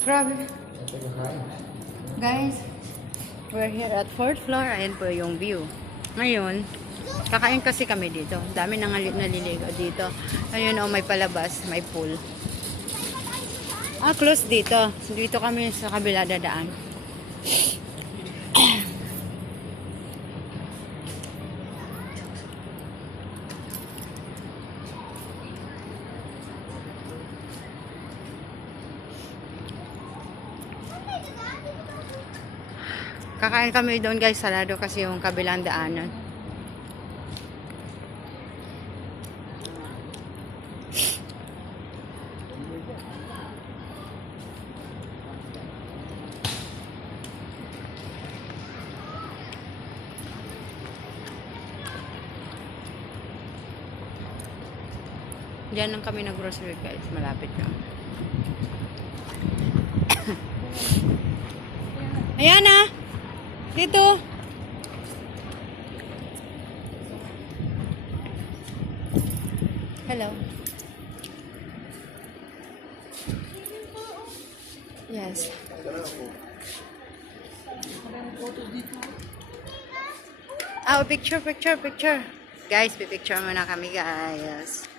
Grabe. Guys, we're here at 4th floor. Ayan po yung view. Ngayon, kakain kasi kami dito. Dami nang naliligo dito. Ayun oh, may palabas, may pool. Close dito. Dito kami sa kabila dadaan. Kakain kami doon guys, sarado kasi yung kabilang daanan. Diyan lang kami nag-grocery guys, malapit lang. Ayan na! Dito! Hello. Yes. Picture. Guys, pipicture muna kami guys.